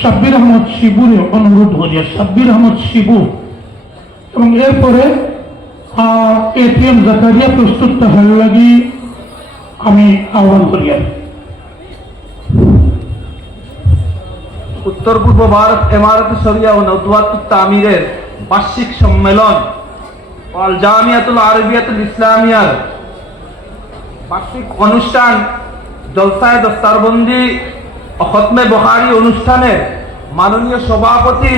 সাব্বির আহমদ শিবুরে অনুরোধ করি, সাব্বির আহমদ শিবু, এবং এরপরে এটিএম জাকারিয়া প্রস্তুত থাকার লাগি আমি আহ্বান করি। উত্তর পূর্ব ভারত ইমারত শরিয়া ও নদওয়াতুত তামিরের বার্ষিক সম্মেলন আল জামিয়াতুল আরবিয়াতুল ইসলামিয়ার বার্ষিক অনুষ্ঠান জলসায়ে দস্তারবন্দি ও খতমে বুখারী অনুষ্ঠানের মাননীয় সভাপতি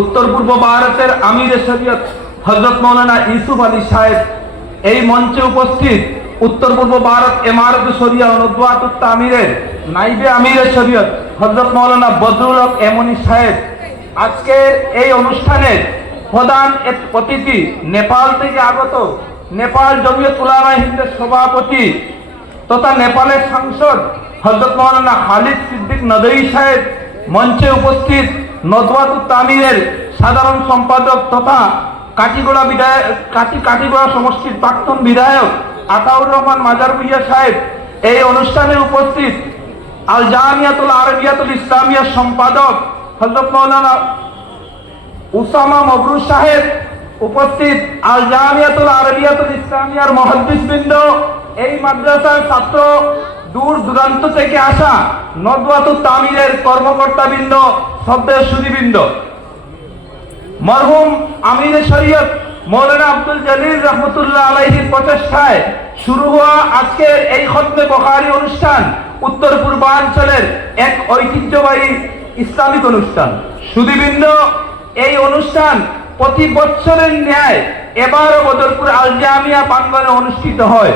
উত্তর পূর্ব ভারতের আমিরে শরিয়ত হযরত মাওলানা ইউসুফ আলী সাহেব, এই মঞ্চে উপস্থিত উত্তর পূর্ব ভারত ইমারত শরিয়া ও নদওয়াতুত তামিরের নাইবে আমিরে শরিয়ত হযরত মাওলানা বদরুল হক এমনি সাহেব, আজকের এই অনুষ্ঠানের প্রধান অতিথি নেপাল থেকে আগত নেপাল জমিয়ত উলামায়ে হিন্দের সভাপতি তথা নেপালের সাংসদ হযরত মাওলানা খালিদ সিদ্দিক নদভী সাহেব, মঞ্চে উপস্থিত নদওয়াতুত তামিরের সাধারণ সম্পাদক তথা কাটিগড়া সমষ্টির প্রাক্তন বিধায়ক আতাউর রহমান মাজার ভুইয়া সাহেব, এই অনুষ্ঠানে উপস্থিত আল জামিয়াতুল আরবিয়াতুল ইসলামিয়ার সম্পাদক হযরত মাওলানা উসামা মবরুর সাহেব, উপস্থিত আল জামিয়াতুল আরবিয়াতুল ইসলামিয়ার মুহাদ্দিস বৃন্দ, এই মাদ্রাসার ছাত্র, দূর দূরান্ত থেকে আসা নদওয়াতুত তামিরের কর্মকর্তা বৃন্দ, শ্রদ্ধেয় সুধীবৃন্দ, মরহুম আমিরে শরীয়ত মৌলানা আব্দুল জলিল রহমতুল্লাহ আলাইহির প্রচেষ্টায় শুরু হওয়া আজকের এই খতমে বুখারী অনুষ্ঠান উত্তর পূর্বাঞ্চলের এক ঐতিহ্যবাহী ইসলামিক অনুষ্ঠান। সুধীবৃন্দ, এই অনুষ্ঠান প্রতি বছরের ন্যায় এবারও বদরপুর আল জামিয়া প্রাঙ্গণে অনুষ্ঠিত হয়।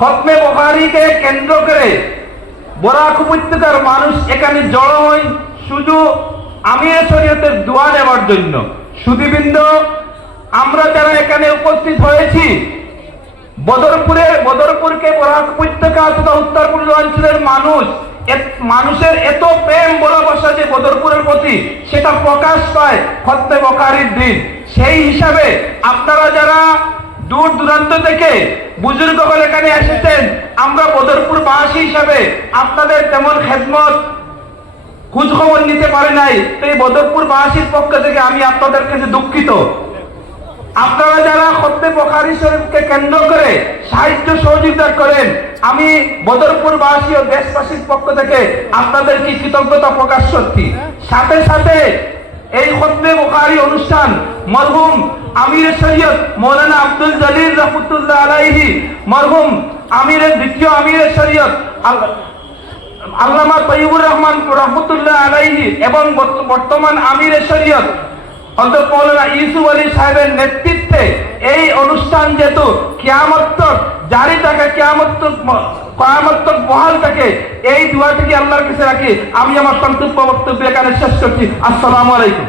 খতমে বুখারীকে কেন্দ্র করে বরাক উপত্যকার মানুষ এখানে জড়ো হয় শুধু আমিরে শরীয়তের দোয়া নেওয়ার জন্য। সুধীবৃন্দ, আমরা যারা এখানে উপস্থিত হয়েছি, বদরপুরকে বরাক উপত্যকা তথা উত্তর পূর্বাঞ্চলের মানুষের এত প্রেম ভালোবাসা যে বদরপুরের প্রতি, সেটা প্রকাশ পায় খতমে বুখারীর দিন। সেই হিসাবে আপনারা যারা দূর দূরান্ত থেকে বুজুর্গগণ এখানে এসেছেন, আমরা বদরপুর বাসী হিসাবে আপনাদের তেমন খেদমত খোঁজ খবর নিতে পারে নাই। এই বদরপুর বাসীর পক্ষ থেকে আমি আপনাদের কাছে দুঃখিত। আপনারা যারা খতমে বুখারী শরীফকে কেন্দ্র করে সাহায্য সহযোগিতা করেন, আমি বদরপুর বাসী ও দেশবাসীর পক্ষ থেকে আপনাদেরকে কৃতজ্ঞতা প্রকাশ করছি। সাথে সাথে এই খতমে বুখারী অনুষ্ঠান মরহুম আমিরে শরীয়ত মৌলানা আব্দুল জলিল রহমতুল্লাহ আলাইহি, মরহুম দ্বিতীয় আমিরে শরীয়ত আল্লামা তৈয়বুর রহমান রহমতুল্লাহ আলাইহি এবং বর্তমান আমিরে শরীয়ত হযরত মাওলানা ইউসুফ আলী সাহেবের নেতৃত্বে এই অনুষ্ঠান যেহেতু কিয়ামত তক জারি থাকে, কিয়ামত তক বহাল থাকে, এই দোয়াটি আল্লাহর কাছে রাখি আমি আমার সংক্ষিপ্ত বক্তব্য এখানে শেষ করছি। আসসালামু আলাইকুম।